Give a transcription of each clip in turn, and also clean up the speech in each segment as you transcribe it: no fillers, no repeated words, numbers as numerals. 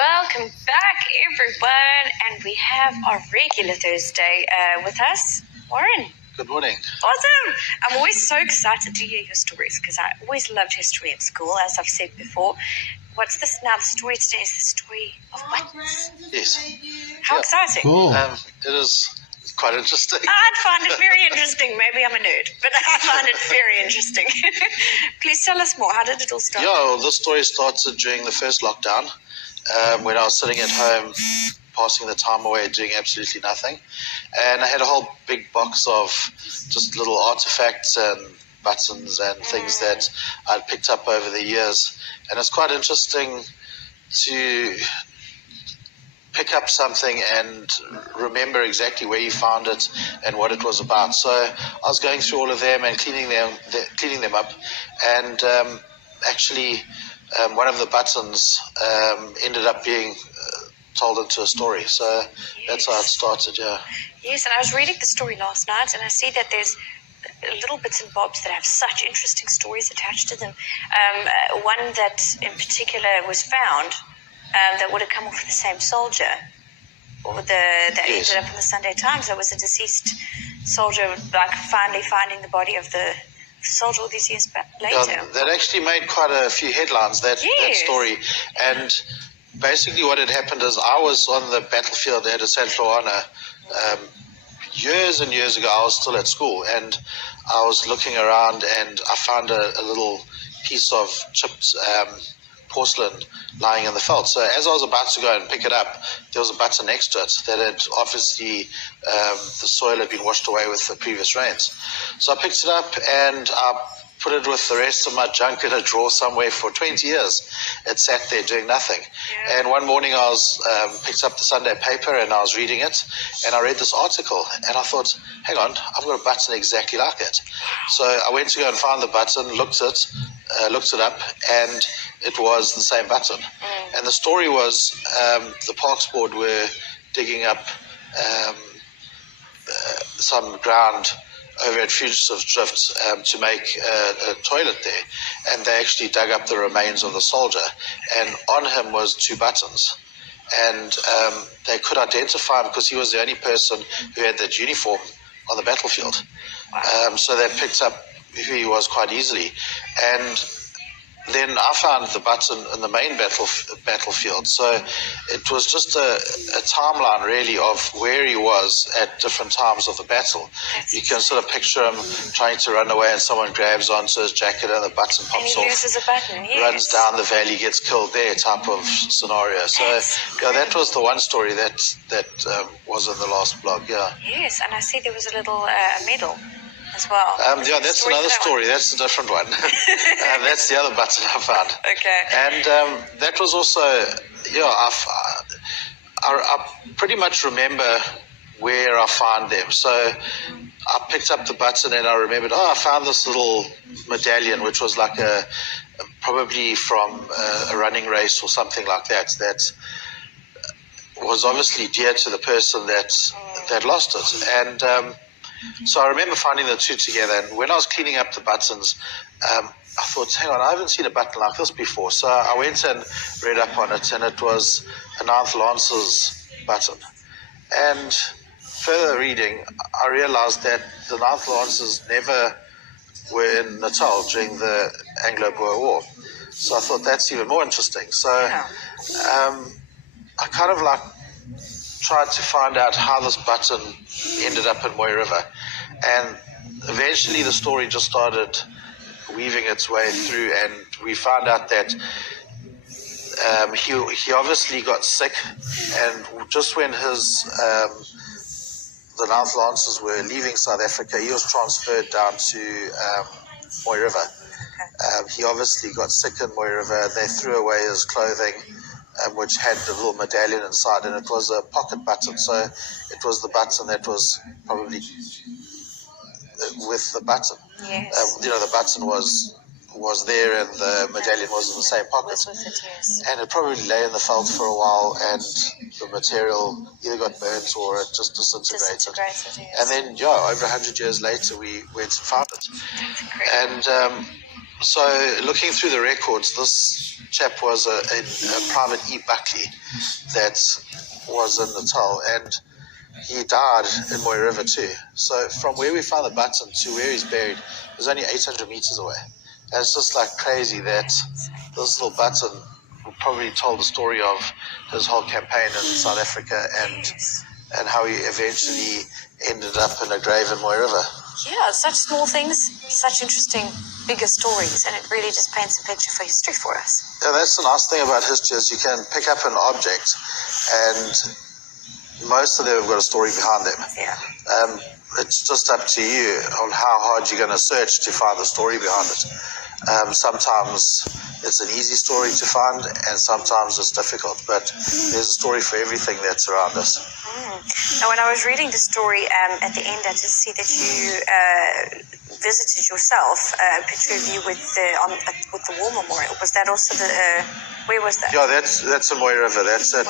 Welcome back, everyone, and we have our regular Thursday with us, Warren. Good morning. Awesome! I'm always so excited to hear your stories because I always loved history in school, as I've said before. What's this now? The story today is the story of buttons. Yes. How exciting! Cool. It is quite interesting. I'd find it very interesting. Maybe I'm a nerd, but I find it very interesting. Please tell us more. How did it all start? Yeah, well, this story started during the first lockdown when I was sitting at home passing the time away doing absolutely nothing. And I had a whole big box of just little artifacts and buttons and things that I'd picked up over the years. And it's quite interesting to pick up something and remember exactly where you found it and what it was about. So I was going through all of them and cleaning them up, and actually one of the buttons ended up being told into a story. So that's how it started. Yeah. Yes, and I was reading the story last night, and I see that there's little bits and bobs that have such interesting stories attached to them. One that in particular was found that would have come off the same soldier, or that Yes. ended up in the Sunday Times. That was a deceased soldier, like finally finding the body of the soldier all these years later. Yeah, that actually made quite a few headlines, that Yes. story. And basically what had happened is I was on the battlefield at St. Luana years and years ago. I was still at school, and I was looking around and I found a little piece of chipped porcelain lying in the felt. So as I was about to go and pick it up, there was a button next to it that had obviously the soil had been washed away with the previous rains. So I picked it up and I put it with the rest of my junk in a drawer somewhere for 20 years. It sat there doing nothing. Yeah. And one morning I was picked up the Sunday paper and I was reading it, and I read this article and I thought, hang on, I've got a button exactly like it. So I went to go and find the button, looked it up, and it was the same button. And the story was the Parks Board were digging up some ground over at Fugitive Drift to make a toilet there, and they actually dug up the remains of the soldier, and on him was two buttons, and they could identify him because he was the only person who had that uniform on the battlefield. So they picked up who he was quite easily. And then I found the button in the main battlefield. So it was just a timeline, really, of where he was at different times of the battle. You can sort of picture him trying to run away, and someone grabs onto his jacket and the button And pops he off, loses a button, yes. runs down the valley, gets killed there, type of scenario. So yeah, that was the one story that was in the last blog. Yeah. Yes, and I see there was a little medal as well. Yeah, that's another story. That's a different one. That's the other button I found. Okay. And that was also, yeah, I pretty much remember where I found them. So I picked up the button and I remembered, I found this little medallion, which was like probably from a running race or something like that, that was obviously dear to the person that lost it. And so I remember finding the two together, and when I was cleaning up the buttons, I thought, hang on, I haven't seen a button like this before. So I went and read up on it, and it was a 9th Lancers button. And further reading, I realized that the 9th Lancers never were in Natal during the Anglo-Boer War. So I thought that's even more interesting. So I kind of like tried to find out how this button ended up in Mooi River, and eventually the story just started weaving its way through, and we found out that he obviously got sick, and just when the 9th Lancers were leaving South Africa, he was transferred down to Mooi River. He obviously got sick in Mooi River. They threw away his clothing, which had the little medallion inside, and it was a pocket button. So it was the button that was probably with the button. Yes. The button was there, and the medallion was in the same pocket. Was with it, yes. And it probably lay in the felt for a while, and the material either got burnt or it just disintegrated. Yes. And then, over 100 years later, we went and found it. That's incredible. And so looking through the records, this chap was a Private E. Buckley that was in Natal, and he died in Moy River too. So from where we found the button to where he's buried is only 800 meters away. And it's just like crazy that this little button probably told the story of his whole campaign in South Africa and how he eventually ended up in a grave in Moy River. Yeah, such small things, such interesting, bigger stories, and it really just paints a picture for history for us. Yeah, that's the nice thing about history is you can pick up an object and most of them have got a story behind them. Yeah. It's just up to you on how hard you're going to search to find the story behind it. Sometimes it's an easy story to find and sometimes it's difficult, but there's a story for everything that's around us. Now, when I was reading the story at the end, I did see that you visited yourself, a picture of you with the War Memorial. Was that also where was that? Yeah, that's in Moy River. That's at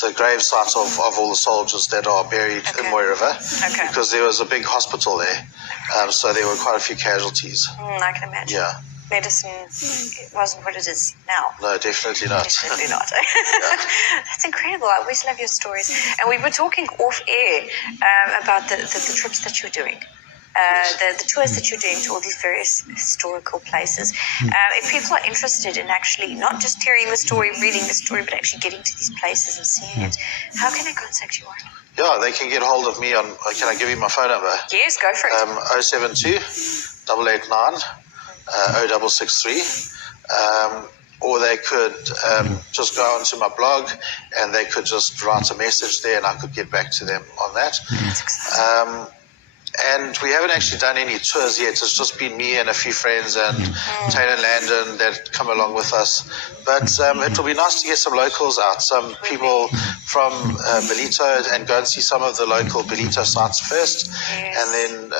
the grave site of all the soldiers that are buried in Moy River. Okay. Because there was a big hospital there, so there were quite a few casualties. I can imagine. Yeah. Medicine wasn't what it is now. No, definitely not. Definitely not. That's incredible. I always love your stories. And we were talking off air about the trips that you're doing. The tours that you're doing to all these various historical places. If people are interested in actually not just hearing the story, reading the story, but actually getting to these places and seeing it, how can they contact you, Warren? Yeah, they can get hold of me on, can I give you my phone number? Yes, go for it. 072 889 0663. Or they could just go onto my blog and they could just write a message there and I could get back to them on that. That's exciting. And we haven't actually done any tours yet. It's just been me and a few friends and Taylor Landon that come along with us. But it will be nice to get some locals out, some people from Ballito, and go and see some of the local Ballito sites first. Yes. And then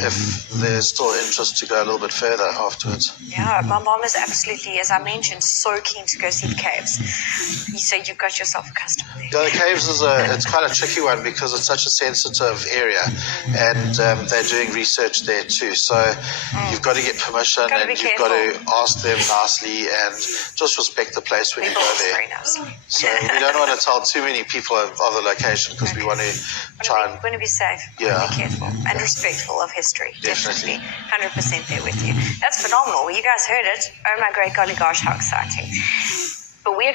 if there's still interest, to go a little bit further afterwards. Yeah, my mom is absolutely, as I mentioned, so keen to go see the caves. So you've got yourself accustomed there. Yeah, the caves it's quite a tricky one because it's such a sensitive area, and they're doing research there too. So you've got to get permission and you've got to ask them nicely and just respect the place when you go there. Very nice. So we don't want to tell too many people of the location because we want to try and want to be safe, Yeah. be careful and respectful of history. Definitely. 100% there with you. That's phenomenal. You guys heard it. Oh my great golly gosh, how exciting. But we're